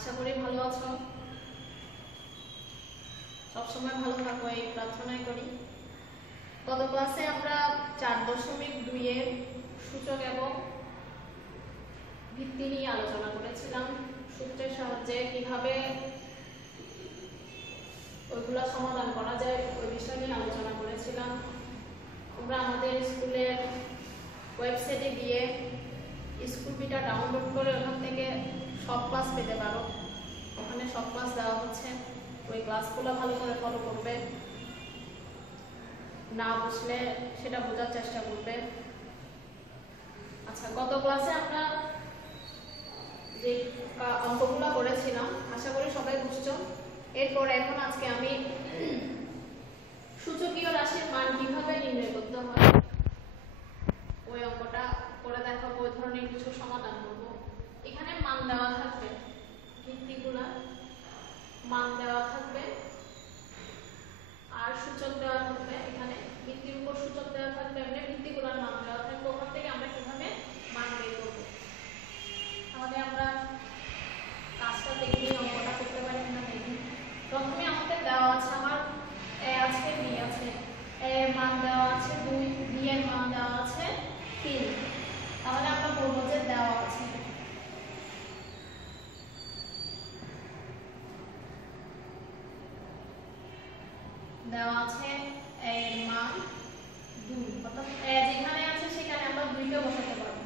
আশা করি ভালো আছো, সবসময় ভালো থাকো এই প্রার্থনাই করি। গত ক্লাসে আমরা 4.2 এর সূচক এবং ভিত্তি নিয়ে আলোচনা করেছিলাম। সূত্রের সাহায্যে কিভাবে ওইগুলো সমাধান করা যায় ওই বিষয় নিয়ে আলোচনা করেছিলাম। তোমরা আমাদের স্কুলের ওয়েবসাইটে গিয়ে স্কুল বিটা ডাউনলোড করে ওখান থেকে সব ক্লাস পেতে পারো। ওখানে সব ক্লাস দেওয়া হচ্ছে, ওই ক্লাসগুলো ভালো করে ফলো করবে, না বুঝলে সেটা বোঝার চেষ্টা করবে। আচ্ছা, গত ক্লাসে আমরা যে অঙ্কগুলো করেছিলাম আশা করি সবাই বুঝছো। এরপর এখন আজকে আমি সূচকীয় রাশির মান কিভাবে নির্ণয় করতে হয় ওই অঙ্কটা করে দেখাবো। ওই ধরনের কিছু সমাধান করব। এখানে মান দেওয়া থাকবে, ভিত্তিগুলা মান দেওয়া থাকবে আর সূচক দেওয়া থাকবে। এখানে ভিত্তির উপর সূচক দেওয়া থাকবে, এমনি ভিত্তিগুলোর মান দেওয়া থাকবে। ওখান থেকে আমরা কিভাবে মান বের করব তাহলে আমরা কাজটা দেখি, অঙ্কটা করতে পারি কিনা দেখি। প্রথমে আমাদের দেওয়া আছে, আমার এ আছে বি আছে, এ এর মান দেওয়া আছে 2, বি এর মান দেওয়া আছে 3। তাহলে আমরা বলবো যে দেওয়া আছে এ এর মান 2, অর্থাৎ এ যেখানে আছে সেখানে আমরা 2 কে বসাতে পারবো।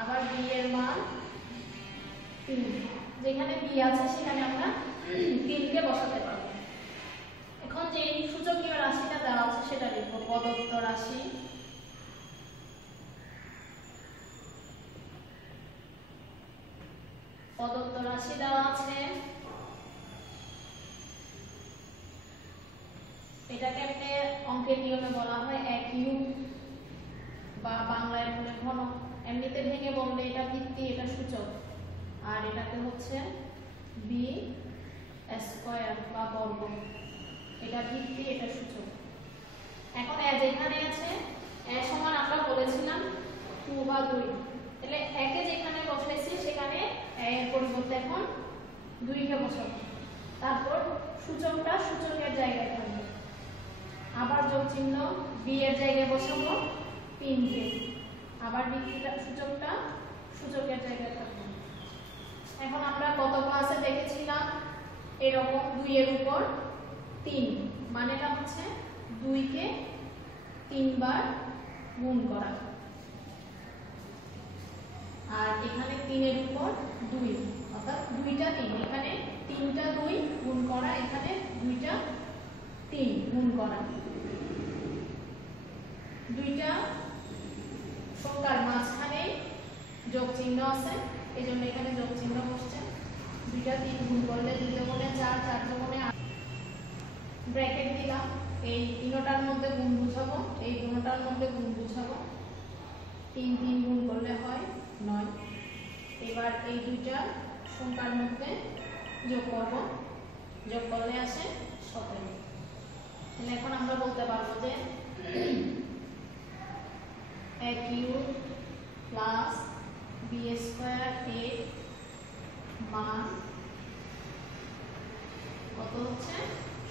আবার বি এর মান 3, যেখানে বি আছে সেখানে আমরা 3 কে বসাতে পারবো। এখন যে সূচকীয় রাশিটা দেওয়া আছে সেটা লিখব। প্রদত্ত রাশি দেওয়া আছে, এটাকে একটা অঙ্কের নিয়মে বলা হয় a কিউব বা বাংলায় বলে ঘন। এমনিতে ভেঙে বললে এটা ভিত্তি, এটা সূচক, আর এটাকে হচ্ছে বি স্কয়ার বা বর্গ। এটা ভিত্তি, এটা সূচক। এখন এ যেখানে আছে, এ সমান আমরা বলেছিলাম 2 বা 2, তাহলে একে যেখানে বসাইছি সেখানে এ এর পরিবর্তে এখন 2 কে বসাবো। তারপর সূচকটা সূচকের জায়গায় থাকবে, আবার যোগ চিহ্ন বি এর জায়গায় বসাবো 3 কে, আবার ভিত্তিটা সূচকটা সূচকের জায়গায় থাকবে। এখন আমরা গত ক্লাসে দেখেছিলাম এরকম 2 এর উপর 3, মানেটা হচ্ছে 2 কে 3 বার গুণ করা, আর এখানে 3 এর উপর 2, অর্থাৎ 2টা 3, এখানে 3টা 2 গুণ করা, এখানে 2টা 3 গুণ করা। 2টা সংখ্যার মাঝখানে যোগ চিহ্ন আছে, এই জন্য এখানে যোগ চিহ্ন বসছে। 2টা 3 গুণ করলে 2 গুণে 4, 4 গুণে 8, ব্র্যাকেট দিলাম। এই তিনটার মধ্যে গুণ বুঝাবো, এই দুটোটার মধ্যে গুণ বুঝাবো। 3 3 গুণ করলে হয় 9। এবার এই দুইটা সংখ্যার মধ্যে যোগ করব, যোগ করলে আসে 17। তাহলে এখন আমরা বলতে পারবো যে a cube plus B square এর মান কত হচ্ছে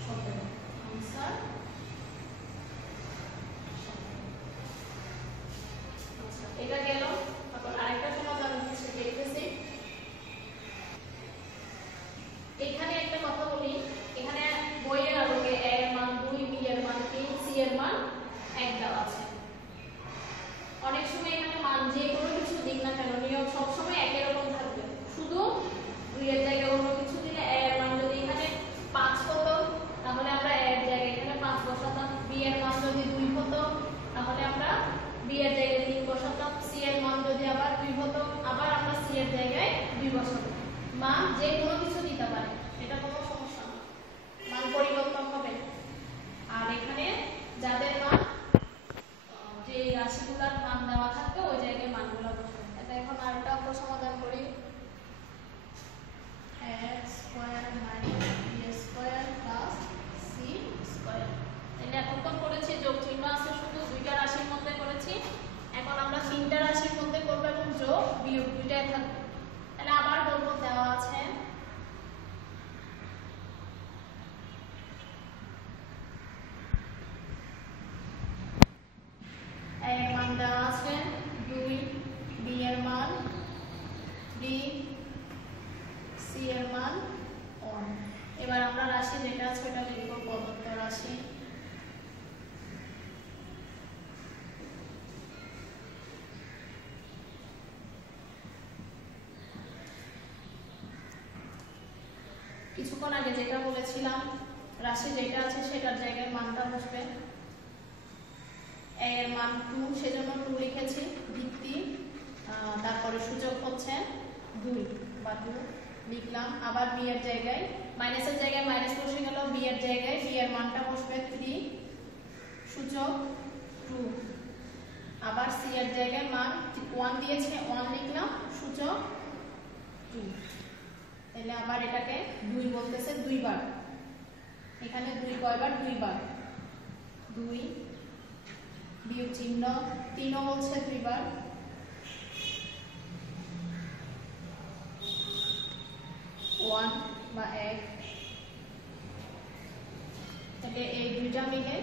17। আনসার 17। আচ্ছা, এটা গেল। তারপর আরেকটা সমাধান হচ্ছে দেখতেছি। এখানে একটা কথা বলি, এখানে বইয়ের আলোকে a এর মান 2, b এর মান 3, c এর মান 1 দেওয়া আছে। অনেক সময় এখানে মান যে কোনো কিছু দিক না কেন নিয়ম সবসময় একই রকম থাকবে, শুধু 2 এর জায়গায় অন্য কিছু দিলে a এর মান যদি এখানে 5 হতো তাহলে আমরা a এর জায়গায় এখানে 5 বসাতাম, b এর মান যদি 2 হতো তাহলে আমরা b এর জায়গায় 3 বসাতাম, c এর মান যদি আবার 2 হতো আবার আমরা c এর জায়গায় 2 বসাতাম। মান যে কোনো কিছু দিতে পারে, এটা কোনো সমস্যা না, মান পরিবর্তন হবে। আর এখানে যাদের মান যে রাশিগুলোর মান দেওয়া থাকবে ওই জায়গায় মানগুলো বসবে। এটা এখন আরেকটা আমরা সমাধান করি। x square minus b square plus c square. তাহলে এখন তো করেছি যোগ চিহ্ন আছে, শুধু 2টা রাশির মধ্যে করেছি। এখন আমরা 3টা রাশির মধ্যে করব এবং যোগ বিয়োগ 2টাই থাকবে। তাহলে আবার বলবো দেওয়া আছে 3 সি এর মান 1। এবার আমরা রাশি যেটা আছে ওটা লিখব প্রদত্ত রাশি। কিছুক্ষণ আগে যেটা বলেছিলাম রাশি যেটা আছে সেটার জায়গায় মানটা বসবে। a এর মান 2 সেজন্য 2 লিখেছি ভিত্তি, তারপরে সূচক হচ্ছে 2 বা 2 লিখলাম। আবার b এর জায়গায় মাইনাসের জায়গায় মাইনাস বসে গেল, b এর জায়গায় b এর মানটা বসবে 3 সূচক 2। আবার c এর জায়গায় মান 1 দিয়েছে 1 লিখলাম সূচক 2। তাহলে আবার এটাকে 2 বলতেছে 2 বার, এখানে 2 কয়বার 2 বার, 2 বিয়োগ চিহ্ন 3 ও বলছে 2 বার, 1 বা 1। তাহলে এই দুইটা মিলে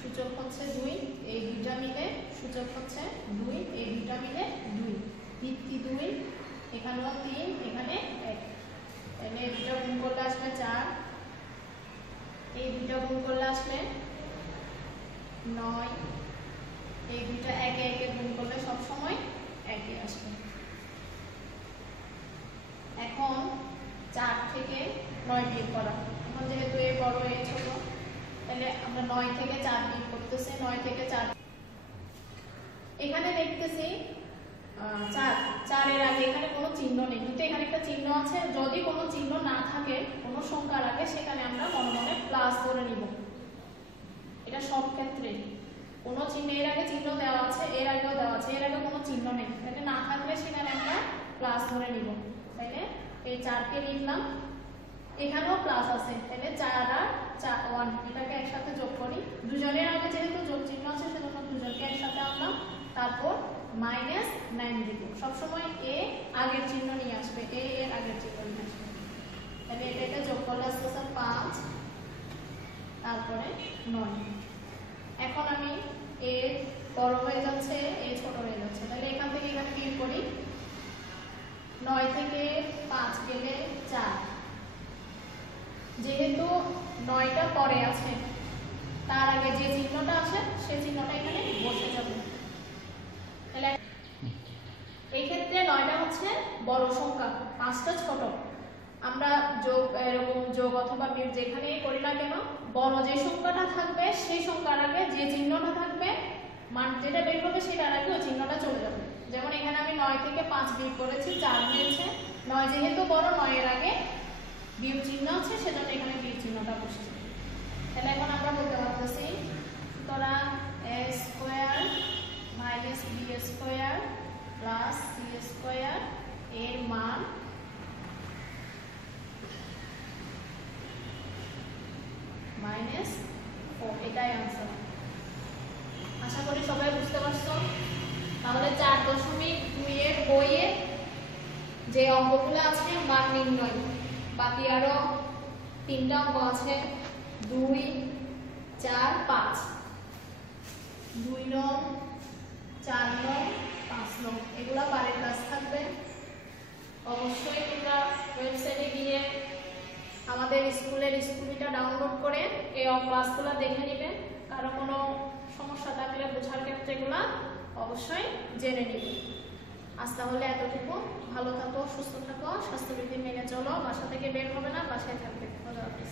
সূচক হচ্ছে 2, এই দুইটা মিলে সূচক হচ্ছে 2, এই দুইটা মিলে 2 ভিত্তি 2, এখানেও 3 এখানে 1। তাহলে এই দুটো গুণ করলে আসবে 4, এই দুটো গুণ করলে আসবে 9, এই দুটো একে একে গুণ করলে সব সময় একে আসবে। এখন 4 থেকে 9 বিয়োগ করা, এখন যেহেতু এ বড় এ ছোট তাহলে আমরা 9 থেকে 4 বিয়োগ করতেছি। 9 থেকে 4 এখানে দেখতেছি 4 এর আগে এখানে কোনো চিহ্ন নেই, কিন্তু এখানে একটা চিহ্ন আছে। যদি কোনো চিহ্ন না থাকে কোনো সংখ্যার আগে সেখানে আমরা মনে মনে প্লাস ধরে নিব। এটা সব ক্ষেত্রে কোনো চিহ্ন এর আগে চিহ্ন দেওয়া আছে, এর আগেও দেওয়া আছে, এর আগে কোনো চিহ্ন নেই, তাহলে না থাকলে সেখানে আমরা প্লাস ধরে নিব। তাহলে এই 4 কে লিখলাম, এখানেও প্লাস আছে, তাহলে 4 আর 1 এটাকে একসাথে যোগ করি। দুজনের আগে যেহেতু যোগ চিহ্ন আছে সেজন্য দুজনকে একসাথে আনলাম, তারপর -9 দিব। সবসময় এ আগের চিহ্ন নিয়ে আসবে, এ এর আগের চিহ্ন নিয়ে আসবে। তাহলে এটাকে যোগ করলে আসতে 5, তারপরে 9। এখন আমি এ বড় হয়ে যাচ্ছে, এ ছোট হয়ে যাচ্ছে, তাহলে এখান থেকে এখানে বিয়োগ করি। 9 থেকে 5 গেলে 4, যেহেতু 9টা পরে আছে তার আগে যে চিহ্নটা আছে সেই চিহ্নটা এখানে বসে যাবে। তাহলে এই ক্ষেত্রে 9টা হচ্ছে বড় সংখ্যা, 5টা ছোট। আমরা যোগ এরকম যোগ অথবা বিয়োগ যেখানেই করি না কেন বড় যে সংখ্যাটা থাকবে সেই সংখ্যার আগে যে চিহ্নটা থাকবে মান যেটা বের হবে সেটার আগে ওই চিহ্নটা চলে যাবে। যেমন এখানে আমি 9 থেকে 5 বিয়োগ করেছি, 4 হয়েছে। 9 যেহেতু বড়, 9 এর আগে বিয়োগ চিহ্ন আছে সেজন্য এখানে বিয়োগ চিহ্নটা বসছে। তাহলে এখন আমরা বলতে পারতেছি সুতরাং a square minus b square plus c square এর মান -4, এটাই आंसर। আশা করি সবাই বুঝতে পারছো। তাহলে 4.2 এর বইয়ে যে অঙ্কগুলো আছে মান নির্ণয়, বাকি আরো 3টা অঙ্ক আছে 2, 4, 5, 2 নং, 4 নং, 5 নং, এগুলা বারের ক্লাস থাকবে। অবশ্যই তোমরা ওয়েবসাইটে গিয়ে আমাদের স্কুলের স্কুলটা ডাউনলোড করে এই ক্লাসগুলো দেখে নেবে। কারো কোনো সমস্যা থাকলে বোঝার ক্ষেত্রে এগুলো অবশ্যই জেনে নেবে। আজ তাহলে এতটুকু। ভালো থাকো, সুস্থ থাকো, স্বাস্থ্যবিধি মেনে চলো, বাসা থেকে বের হবে না, বাসায় থাকবে। ভালো হাফেজ।